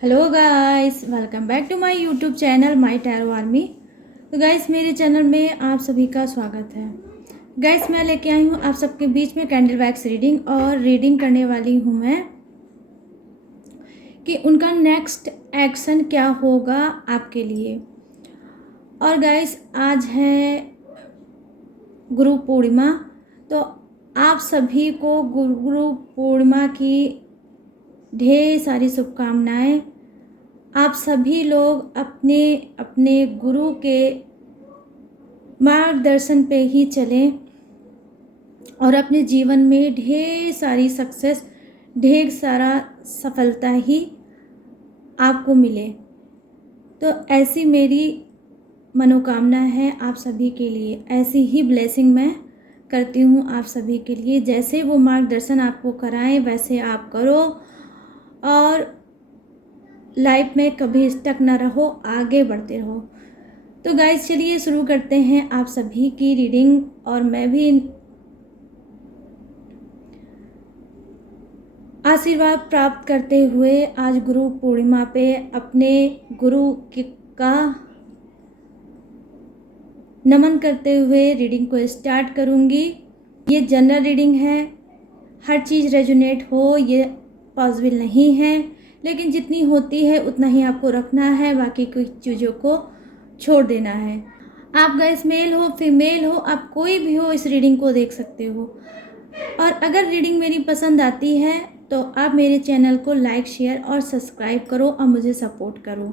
Hello guys, welcome back to my YouTube channel my tarot army. तो guys, मेरे channel में आप सभी का स्वागत है। गाइस, मैं लेके आई हूँ आप सबके बीच में कैंडल वैक्स रीडिंग, और रीडिंग करने वाली हूँ मैं कि उनका नेक्स्ट एक्शन क्या होगा आपके लिए। और गाइस, आज है गुरु पूर्णिमा, तो आप सभी को गुरु पूर्णिमा की ढेर सारी शुभकामनाएं। आप सभी लोग अपने अपने गुरु के मार्गदर्शन पे ही चलें और अपने जीवन में ढेर सारी सक्सेस, ढेर सारा सफलता ही आपको मिले। तो ऐसी मेरी मनोकामना है आप सभी के लिए। ऐसी ही ब्लेसिंग मैं करती हूँ आप सभी के लिए। जैसे वो मार्गदर्शन आपको कराएं वैसे आप करो, और लाइफ में कभी स्टक ना रहो, आगे बढ़ते रहो। तो गाइस, चलिए शुरू करते हैं आप सभी की रीडिंग। और मैं भी आशीर्वाद प्राप्त करते हुए आज गुरु पूर्णिमा पे अपने गुरु का नमन करते हुए रीडिंग को स्टार्ट करूंगी। ये जनरल रीडिंग है, हर चीज़ रेजोनेट हो ये पॉसिबल नहीं है, लेकिन जितनी होती है उतना ही आपको रखना है, बाकी कुछ चीज़ों को छोड़ देना है। आप गाइस मेल हो फीमेल हो, आप कोई भी हो, इस रीडिंग को देख सकते हो। और अगर रीडिंग मेरी पसंद आती है तो आप मेरे चैनल को लाइक, शेयर और सब्सक्राइब करो और मुझे सपोर्ट करो,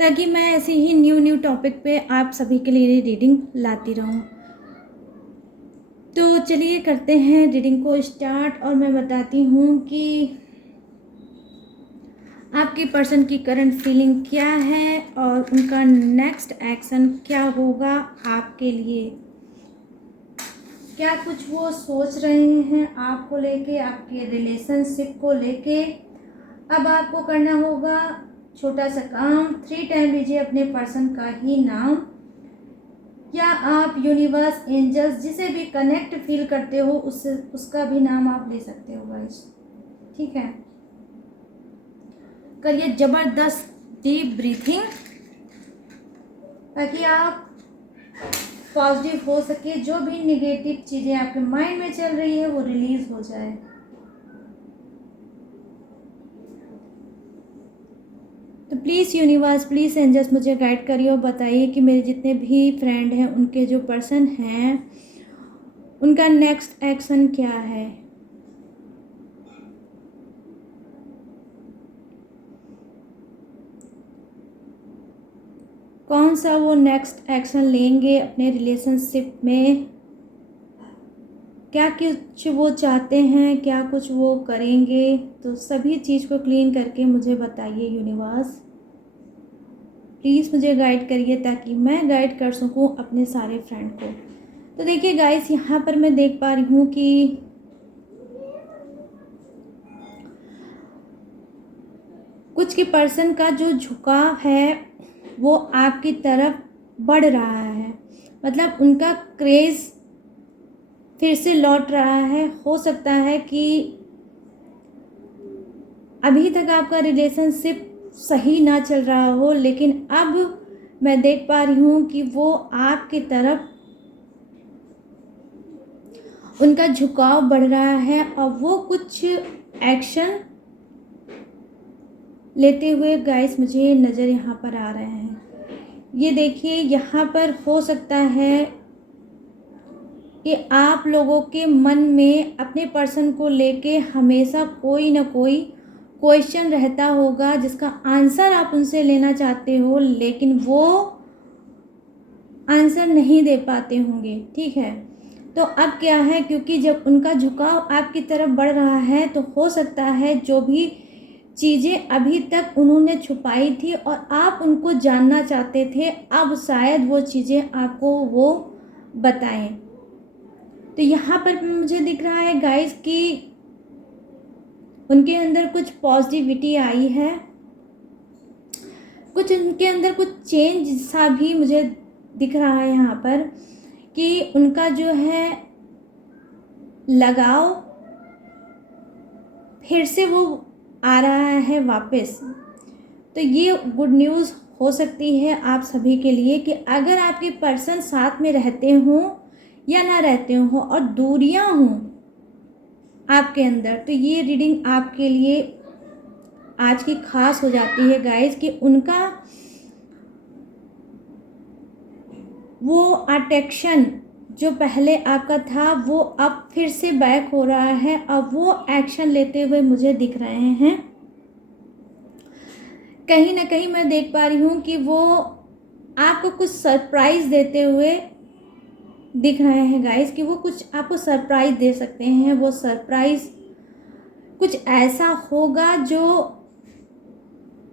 ताकि मैं ऐसे ही न्यू टॉपिक पे आप सभी के लिए रीडिंग लाती रहूं। तो चलिए करते हैं रीडिंग को स्टार्ट, और मैं बताती हूँ कि आपके पर्सन की करंट फीलिंग क्या है और उनका नेक्स्ट एक्शन क्या होगा आपके लिए। क्या कुछ वो सोच रहे हैं आपको लेके, आपके रिलेशनशिप को लेके। अब आपको करना होगा छोटा सा काम। 3 टाइम लीजिए अपने पर्सन का ही नाम, या आप यूनिवर्स, एंजल्स, जिसे भी कनेक्ट फील करते हो उसका भी नाम आप ले सकते हो गाइस। ठीक है, करिए जबरदस्त डीप ब्रीथिंग, ताकि आप पॉजिटिव हो सके। जो भी निगेटिव चीज़ें आपके माइंड में चल रही है वो रिलीज हो जाए। तो प्लीज़ यूनिवर्स, प्लीज़ एंजल्स, मुझे गाइड करिए और बताइए कि मेरे जितने भी फ्रेंड हैं, उनके जो पर्सन हैं, उनका नेक्स्ट एक्शन क्या है। कौन सा वो नेक्स्ट एक्शन लेंगे अपने रिलेशनशिप में। क्या कुछ वो चाहते हैं, क्या कुछ वो करेंगे। तो सभी चीज़ को क्लीन करके मुझे बताइए यूनिवर्स। प्लीज़ मुझे गाइड करिए ताकि मैं गाइड कर सकूं अपने सारे फ्रेंड को। तो देखिए गाइस, यहाँ पर मैं देख पा रही हूँ कि कुछ के पर्सन का जो झुकाव है वो आपकी तरफ बढ़ रहा है। मतलब उनका क्रेज़ फिर से लौट रहा है। हो सकता है कि अभी तक आपका रिलेशनशिप सही ना चल रहा हो, लेकिन अब मैं देख पा रही हूँ कि वो आपकी तरफ उनका झुकाव बढ़ रहा है, और वो कुछ एक्शन लेते हुए गाइस मुझे नज़र यहाँ पर आ रहे हैं। ये देखिए, यहाँ पर हो सकता है कि आप लोगों के मन में अपने पर्सन को लेके हमेशा कोई ना कोई क्वेश्चन रहता होगा, जिसका आंसर आप उनसे लेना चाहते हो, लेकिन वो आंसर नहीं दे पाते होंगे। ठीक है, तो अब क्या है, क्योंकि जब उनका झुकाव आपकी तरफ बढ़ रहा है तो हो सकता है जो भी चीज़ें अभी तक उन्होंने छुपाई थी और आप उनको जानना चाहते थे, अब शायद वो चीज़ें आपको वो बताएं। तो यहाँ पर मुझे दिख रहा है गाइस कि उनके अंदर कुछ पॉजिटिविटी आई है, कुछ उनके अंदर कुछ चेंज सा भी मुझे दिख रहा है यहाँ पर, कि उनका जो है लगाव फिर से वो आ रहा है वापस। तो ये गुड न्यूज़ हो सकती है आप सभी के लिए कि अगर आपके पर्सन साथ में रहते हों या ना रहते हों और दूरियां हों आपके अंदर, तो ये रीडिंग आपके लिए आज की खास हो जाती है गाइस कि उनका वो अट्रैक्शन जो पहले आपका था वो अब फिर से बैक हो रहा है। अब वो एक्शन लेते हुए मुझे दिख रहे हैं। कहीं ना कहीं मैं देख पा रही हूँ कि वो आपको कुछ सरप्राइज़ देते हुए दिख रहे हैं गाइस, कि वो कुछ आपको सरप्राइज़ दे सकते हैं। वो सरप्राइज़ कुछ ऐसा होगा जो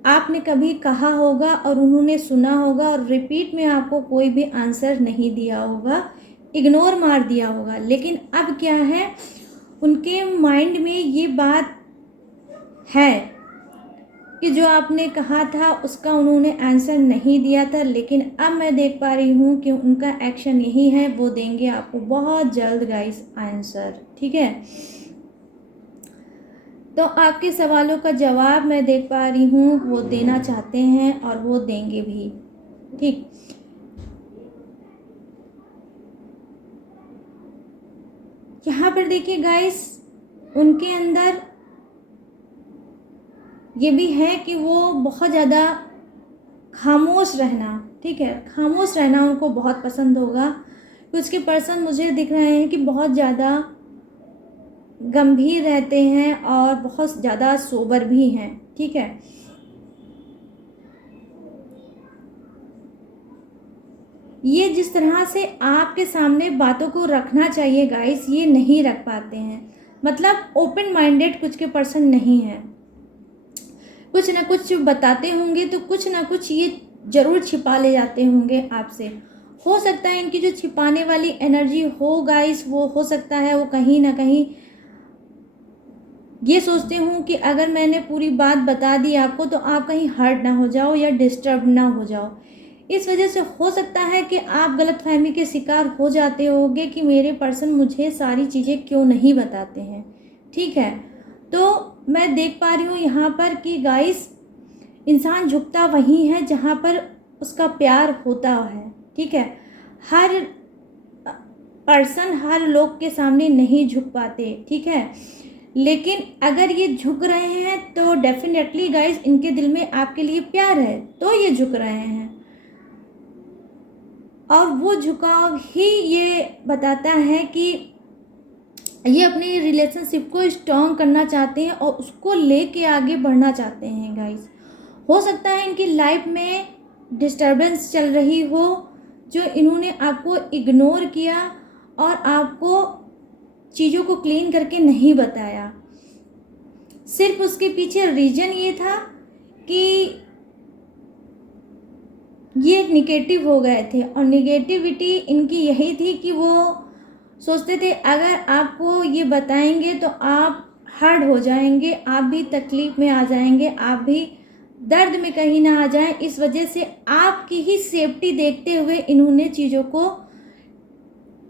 आपने कभी कहा होगा और उन्होंने सुना होगा और रिपीट में आपको कोई भी आंसर नहीं दिया होगा, इग्नोर मार दिया होगा। लेकिन अब क्या है, उनके माइंड में ये बात है कि जो आपने कहा था उसका उन्होंने आंसर नहीं दिया था, लेकिन अब मैं देख पा रही हूँ कि उनका एक्शन यही है, वो देंगे आपको बहुत जल्द गाइस आंसर। ठीक है, तो आपके सवालों का जवाब मैं देख पा रही हूँ वो देना चाहते हैं और वो देंगे भी। ठीक, यहाँ पर देखिए गाइस, उनके अंदर ये भी है कि वो बहुत ज़्यादा खामोश रहना, ठीक है, खामोश रहना उनको बहुत पसंद होगा। कुछ के पर्सन मुझे दिख रहे हैं कि बहुत ज़्यादा गंभीर रहते हैं और बहुत ज़्यादा सोबर भी हैं। ठीक है, ये जिस तरह से आपके सामने बातों को रखना चाहिए गाइस, ये नहीं रख पाते हैं। मतलब ओपन माइंडेड कुछ के पर्सन नहीं हैं। कुछ ना कुछ बताते होंगे तो कुछ ना कुछ ये ज़रूर छिपा ले जाते होंगे आपसे। हो सकता है इनकी जो छिपाने वाली एनर्जी हो गाइस, वो हो सकता है वो कहीं ना कहीं ये सोचते हूँ कि अगर मैंने पूरी बात बता दी आपको तो आप कहीं हर्ट ना हो जाओ या डिस्टर्ब ना हो जाओ। इस वजह से हो सकता है कि आप गलतफहमी के शिकार हो जाते होंगे कि मेरे पर्सन मुझे सारी चीज़ें क्यों नहीं बताते हैं। ठीक है, तो मैं देख पा रही हूँ यहाँ पर कि गाइस, इंसान झुकता वहीं है जहाँ पर उसका प्यार होता है। ठीक है, हर पर्सन हर लोग के सामने नहीं झुक पाते। ठीक है, लेकिन अगर ये झुक रहे हैं तो डेफिनेटली गाइस इनके दिल में आपके लिए प्यार है, तो ये झुक रहे हैं। और वो झुकाव ही ये बताता है कि ये अपनी रिलेशनशिप को स्ट्रॉन्ग करना चाहते हैं और उसको लेके आगे बढ़ना चाहते हैं गाइस। हो सकता है इनकी लाइफ में डिस्टरबेंस चल रही हो, जो इन्होंने आपको इग्नोर किया और आपको चीज़ों को क्लीन करके नहीं बताया। सिर्फ उसके पीछे रीज़न ये था कि ये निगेटिव हो गए थे और निगेटिविटी इनकी यही थी कि वो सोचते थे अगर आपको ये बताएंगे तो आप हर्ट हो जाएंगे, आप भी तकलीफ़ में आ जाएंगे, आप भी दर्द में कहीं ना आ जाएं। इस वजह से आपकी ही सेफ्टी देखते हुए इन्होंने चीज़ों को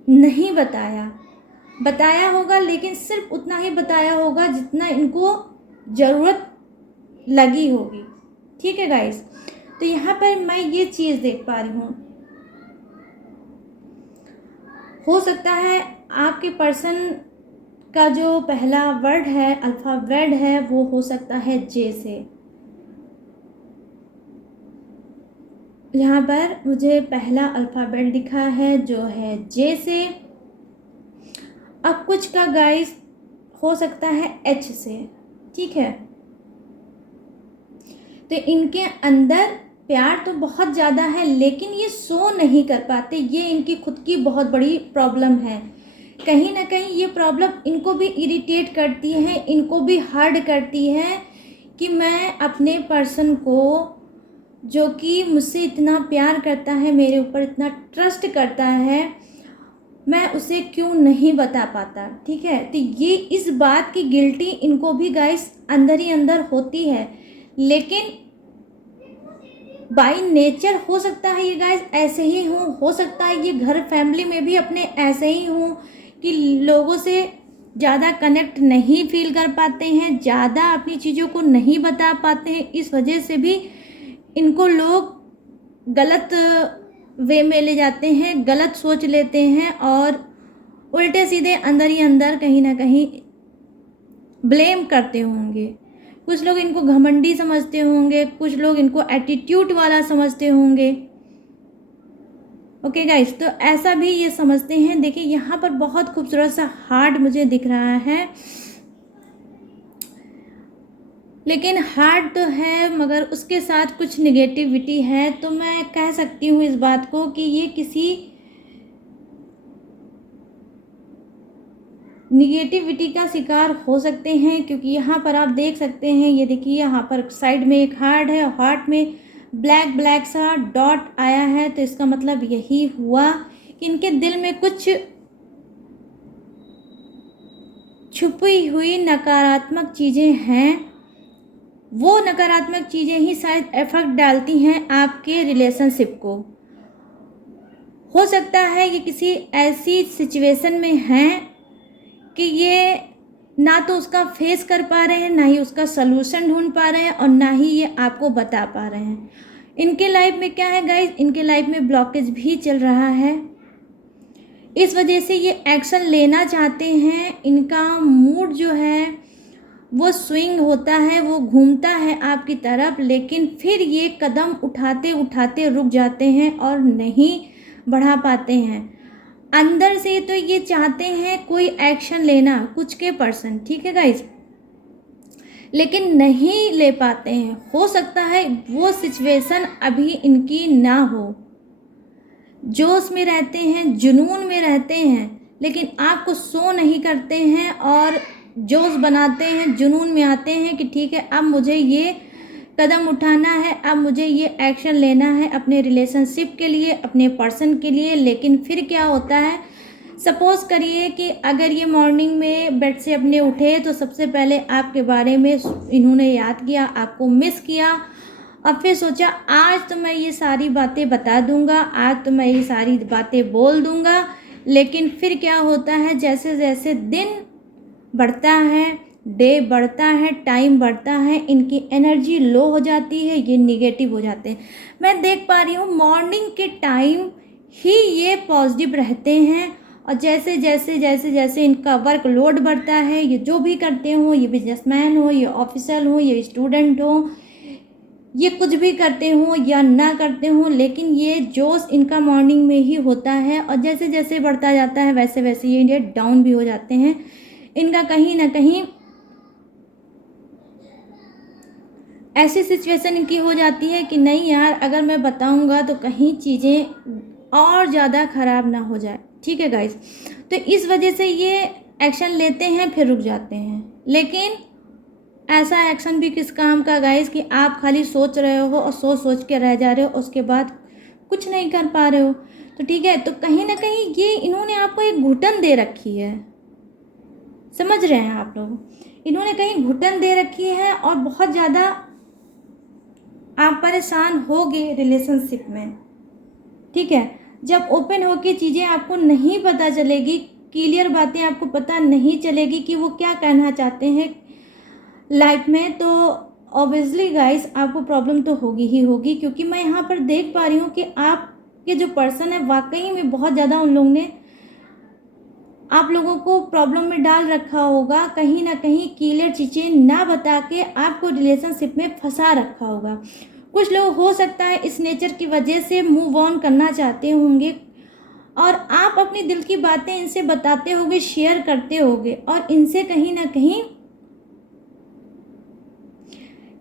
नहीं बताया होगा, लेकिन सिर्फ उतना ही बताया होगा जितना इनको ज़रूरत लगी होगी। ठीक है गाइस, तो यहाँ पर मैं ये चीज़ देख पा रही हूँ। हो सकता है आपके पर्सन का जो पहला वर्ड है, अल्फ़ाबेट है, वो हो सकता है जे से। यहाँ पर मुझे पहला अल्फ़ाबेट दिखा है जो है जे से। अब कुछ का गाइस हो सकता है एच से। ठीक है, तो इनके अंदर प्यार तो बहुत ज़्यादा है लेकिन ये शो नहीं कर पाते। ये इनकी खुद की बहुत बड़ी प्रॉब्लम है। कहीं ना कहीं ये प्रॉब्लम इनको भी इरिटेट करती है, इनको भी हर्ट करती है कि मैं अपने पर्सन को, जो कि मुझसे इतना प्यार करता है, मेरे ऊपर इतना ट्रस्ट करता है, मैं उसे क्यों नहीं बता पाता। ठीक है, तो ये इस बात की गिल्टी इनको भी गाइस अंदर ही अंदर होती है। लेकिन बाय नेचर हो सकता है ये गाइस ऐसे ही हो सकता है ये घर फैमिली में भी अपने ऐसे ही हों कि लोगों से ज़्यादा कनेक्ट नहीं फील कर पाते हैं, ज़्यादा अपनी चीज़ों को नहीं बता पाते हैं। इस वजह से भी इनको लोग गलत वे में ले जाते हैं, गलत सोच लेते हैं और उल्टे सीधे अंदर ही अंदर कहीं ना कहीं ब्लेम करते होंगे। कुछ लोग इनको घमंडी समझते होंगे, कुछ लोग इनको एटीट्यूड वाला समझते होंगे। ओके गाइस, तो ऐसा भी ये समझते हैं। देखिए यहाँ पर बहुत खूबसूरत सा हार्ट मुझे दिख रहा है, लेकिन हार्ट तो है मगर उसके साथ कुछ निगेटिविटी है। तो मैं कह सकती हूँ इस बात को कि ये किसी निगेटिविटी का शिकार हो सकते हैं, क्योंकि यहाँ पर आप देख सकते हैं, ये देखिए यहाँ पर साइड में एक हार्ट है, हार्ट में ब्लैक ब्लैक सा डॉट आया है। तो इसका मतलब यही हुआ कि इनके दिल में कुछ छुपी हुई नकारात्मक चीज़ें हैं। वो नकारात्मक चीज़ें ही शायद इफेक्ट डालती हैं आपके रिलेशनशिप को। हो सकता है ये किसी ऐसी सिचुएशन में हैं कि ये ना तो उसका फेस कर पा रहे हैं, ना ही उसका सलूशन ढूंढ पा रहे हैं, और ना ही ये आपको बता पा रहे हैं। इनके लाइफ में क्या है गाइस, इनके लाइफ में ब्लॉकेज भी चल रहा है। इस वजह से ये एक्शन लेना चाहते हैं। इनका मूड जो है वो स्विंग होता है, वो घूमता है आपकी तरफ, लेकिन फिर ये कदम उठाते उठाते रुक जाते हैं और नहीं बढ़ा पाते हैं। अंदर से तो ये चाहते हैं कोई एक्शन लेना, कुछ के पर्सन, ठीक है गाइज, लेकिन नहीं ले पाते हैं। हो सकता है वो सिचुएशन अभी इनकी ना हो, जोश में रहते हैं, जुनून में रहते हैं, लेकिन आपको शो नहीं करते हैं और जोश बनाते हैं, जुनून में आते हैं कि ठीक है अब मुझे ये कदम उठाना है, अब मुझे ये एक्शन लेना है अपने रिलेशनशिप के लिए, अपने पर्सन के लिए। लेकिन फिर क्या होता है, सपोज़ करिए कि अगर ये मॉर्निंग में बेड से अपने उठे तो सबसे पहले आपके बारे में इन्होंने याद किया, आपको मिस किया, और फिर सोचा आज तो मैं ये सारी बातें बता दूंगा, आज तो मैं ये सारी बातें बोल दूंगा। लेकिन फिर क्या होता है, जैसे जैसे दिन बढ़ता है, डे बढ़ता है, टाइम बढ़ता है, इनकी एनर्जी लो हो जाती है, ये निगेटिव हो जाते हैं। मैं देख पा रही हूँ मॉर्निंग के टाइम ही ये पॉजिटिव रहते हैं, और जैसे जैसे जैसे जैसे इनका वर्क लोड बढ़ता है, ये जो भी करते हो, ये बिजनेसमैन हो, ये ऑफिसर हो, ये स्टूडेंट हो, ये कुछ भी करते हो या ना करते हो, लेकिन ये जोश इनका मॉर्निंग में ही होता है। और जैसे जैसे बढ़ता जाता है वैसे वैसे ये डाउन भी हो जाते हैं। इनका कहीं ना कहीं ऐसी सिचुएशन इनकी हो जाती है कि नहीं यार, अगर मैं बताऊंगा तो कहीं चीज़ें और ज़्यादा ख़राब ना हो जाए, ठीक है गाइस। तो इस वजह से ये एक्शन लेते हैं, फिर रुक जाते हैं। लेकिन ऐसा एक्शन भी किस काम का गाइस कि आप खाली सोच रहे हो और सोच सोच के रह जा रहे हो, उसके बाद कुछ नहीं कर पा रहे हो। तो ठीक है, तो कहीं ना कहीं ये इन्होंने आपको एक घुटन दे रखी है, समझ रहे हैं आप लोग, इन्होंने कहीं घुटन दे रखी है और बहुत ज़्यादा आप परेशान होगे रिलेशनशिप में, ठीक है। जब ओपन होके चीज़ें आपको नहीं पता चलेगी, क्लियर बातें आपको पता नहीं चलेगी कि वो क्या कहना चाहते हैं लाइफ में, तो ऑब्वियसली गाइस आपको प्रॉब्लम तो होगी ही होगी। क्योंकि मैं यहाँ पर देख पा रही हूँ कि आपके जो पर्सन है वाकई में बहुत ज़्यादा उन लोगों ने आप लोगों को प्रॉब्लम में डाल रखा होगा, कहीं ना कहीं क्लियर चीज़ें ना बता के आपको रिलेशनशिप में फंसा रखा होगा। कुछ लोग हो सकता है इस नेचर की वजह से मूव ऑन करना चाहते होंगे, और आप अपनी दिल की बातें इनसे बताते होगे, शेयर करते होगे, और इनसे कहीं ना कहीं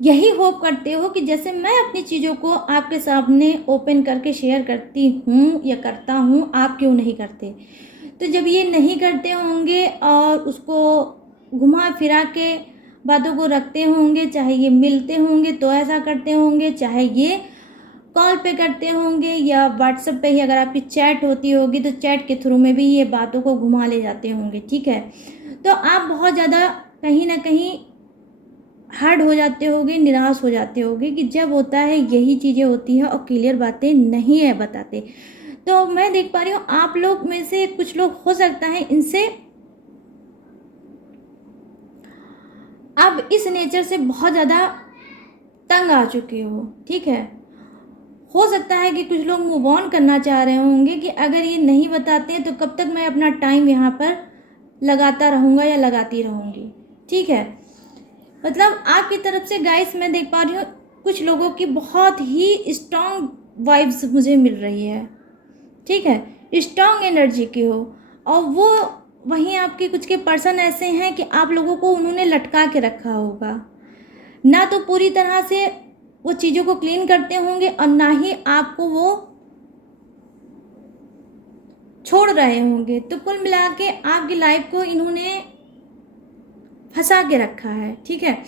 यही होप करते हो कि जैसे मैं अपनी चीज़ों को आपके सामने ओपन करके शेयर करती हूँ या करता हूँ, आप क्यों नहीं करते। तो जब ये नहीं करते होंगे और उसको घुमा फिरा के बातों को रखते होंगे, चाहे ये मिलते होंगे तो ऐसा करते होंगे, चाहे ये कॉल पे करते होंगे या व्हाट्सएप पे ही अगर आपकी चैट होती होगी तो चैट के थ्रू में भी ये बातों को घुमा ले जाते होंगे, ठीक है। तो आप बहुत ज़्यादा कहीं ना कहीं हार्ड हो जाते होगे, निराश हो जाते होगे कि जब होता है यही चीज़ें होती हैं और क्लियर बातें नहीं है बताते। तो मैं देख पा रही हूँ आप लोग में से कुछ लोग हो सकता है इनसे अब इस नेचर से बहुत ज़्यादा तंग आ चुके हो, ठीक है। हो सकता है कि कुछ लोग मूव ऑन करना चाह रहे होंगे कि अगर ये नहीं बताते हैं तो कब तक मैं अपना टाइम यहाँ पर लगाता रहूँगा या लगाती रहूँगी, ठीक है। मतलब आपकी तरफ से गाइस मैं देख पा रही हूँ कुछ लोगों की बहुत ही स्ट्रॉन्ग वाइब्स मुझे मिल रही है, ठीक है, स्ट्रॉन्ग एनर्जी की हो। और वो वहीं आपके कुछ के पर्सन ऐसे हैं कि आप लोगों को उन्होंने लटका के रखा होगा, ना तो पूरी तरह से वो चीज़ों को क्लीन करते होंगे और ना ही आपको वो छोड़ रहे होंगे। तो कुल मिला के आपकी लाइफ को इन्होंने फंसा के रखा है, ठीक है।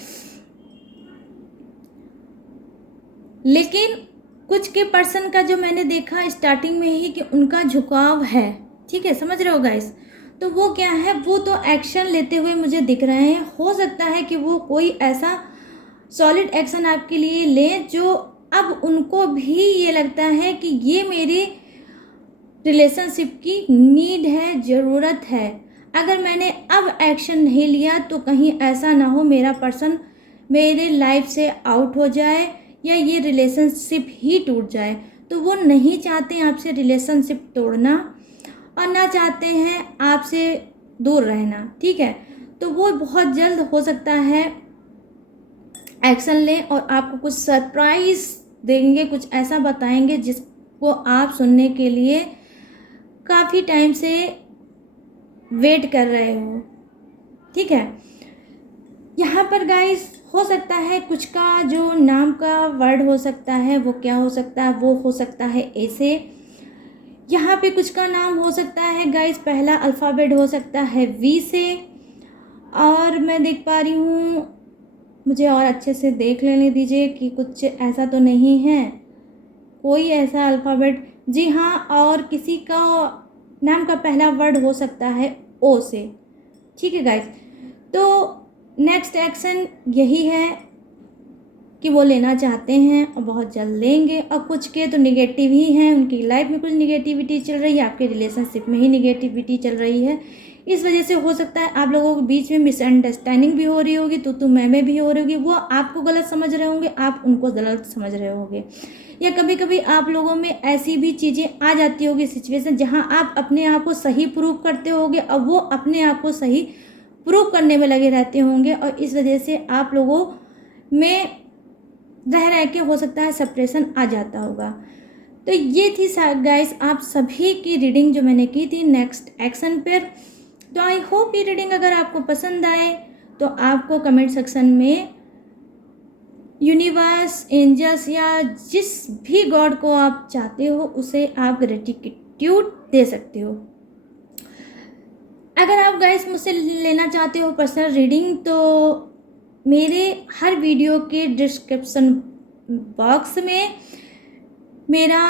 लेकिन कुछ के पर्सन का जो मैंने देखा स्टार्टिंग में ही कि उनका झुकाव है, ठीक है, समझ रहे हो गाइस। तो वो क्या है, वो तो एक्शन लेते हुए मुझे दिख रहे हैं। हो सकता है कि वो कोई ऐसा सॉलिड एक्शन आपके लिए लें जो अब उनको भी ये लगता है कि ये मेरी रिलेशनशिप की नीड है, ज़रूरत है। अगर मैंने अब एक्शन नहीं लिया तो कहीं ऐसा ना हो मेरा पर्सन मेरे लाइफ से आउट हो जाए या ये रिलेशनशिप ही टूट जाए। तो वो नहीं चाहते आपसे रिलेशनशिप तोड़ना और ना चाहते हैं आपसे दूर रहना, ठीक है। तो वो बहुत जल्द हो सकता है एक्शन लें और आपको कुछ सरप्राइज देंगे, कुछ ऐसा बताएंगे जिसको आप सुनने के लिए काफ़ी टाइम से वेट कर रहे हो, ठीक है। यहाँ पर गाइस हो सकता है कुछ का जो नाम का वर्ड हो सकता है वो क्या हो सकता है, वो हो सकता है ऐसे। यहाँ पे कुछ का नाम हो सकता है गाइस पहला अल्फ़ाबेट हो सकता है वी से। और मैं देख पा रही हूँ, मुझे और अच्छे से देख लेने दीजिए कि कुछ ऐसा तो नहीं है कोई ऐसा अल्फ़ाबेट। जी हाँ, और किसी का नाम का पहला वर्ड हो सकता है ओ से, ठीक है गाइस। तो नेक्स्ट एक्शन यही है कि वो लेना चाहते हैं और बहुत जल्द लेंगे। और कुछ के तो निगेटिव ही हैं, उनकी लाइफ में कुछ निगेटिविटी चल रही है, आपके रिलेशनशिप में ही निगेटिविटी चल रही है। इस वजह से हो सकता है आप लोगों के बीच में मिसअंडरस्टैंडिंग भी हो रही होगी, तो मैं भी हो रही होगी। वो आपको गलत समझ रहे होंगे, आप उनको गलत समझ रहे होंगे। या कभी कभी आप लोगों में ऐसी भी चीज़ें आ जाती होगी सिचुएशन जहाँ आप अपने आप को सही प्रूव करते होंगे और वो अपने आप को सही प्रूव करने में लगे रहते होंगे। और इस वजह से आप लोगों में रह के हो सकता है सेपरेशन आ जाता होगा। तो ये थी गाइस आप सभी की रीडिंग जो मैंने की थी नेक्स्ट एक्शन पर। तो आई होप ये रीडिंग अगर आपको पसंद आए तो आपको कमेंट सेक्शन में यूनिवर्स, एंजल्स या जिस भी गॉड को आप चाहते हो उसे आप ग्रेटिट्यूड दे सकते हो। अगर आप गाइस मुझसे लेना चाहते हो पर्सनल रीडिंग तो मेरे हर वीडियो के डिस्क्रिप्शन बॉक्स में मेरा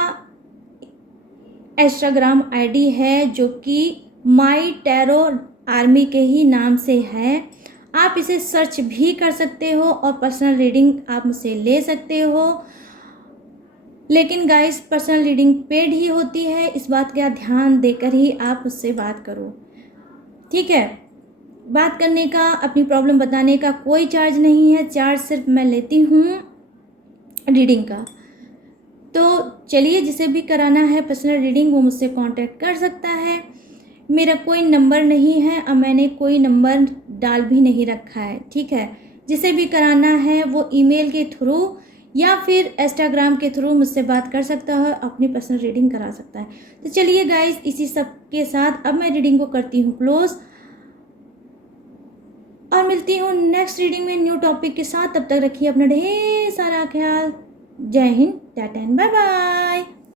इंस्टाग्राम आईडी है जो कि माई टैरो आर्मी के ही नाम से है। आप इसे सर्च भी कर सकते हो और पर्सनल रीडिंग आप मुझसे ले सकते हो। लेकिन गाइस पर्सनल रीडिंग पेड ही होती है, इस बात का ध्यान देकर ही आप मुझसे बात करो, ठीक है। बात करने का, अपनी प्रॉब्लम बताने का कोई चार्ज नहीं है, चार्ज सिर्फ मैं लेती हूँ रीडिंग का। तो चलिए जिसे भी कराना है पर्सनल रीडिंग वो मुझसे कांटेक्ट कर सकता है। मेरा कोई नंबर नहीं है और मैंने कोई नंबर डाल भी नहीं रखा है, ठीक है। जिसे भी कराना है वो ईमेल के थ्रू या फिर इंस्टाग्राम के थ्रू मुझसे बात कर सकता है, अपनी पर्सनल रीडिंग करा सकता है। तो चलिए गाइस इसी सब के साथ अब मैं रीडिंग को करती हूँ क्लोज और मिलती हूँ नेक्स्ट रीडिंग में न्यू टॉपिक के साथ। तब तक रखिए अपना ढेर सारा ख्याल। Jai Hind, tata and bye bye.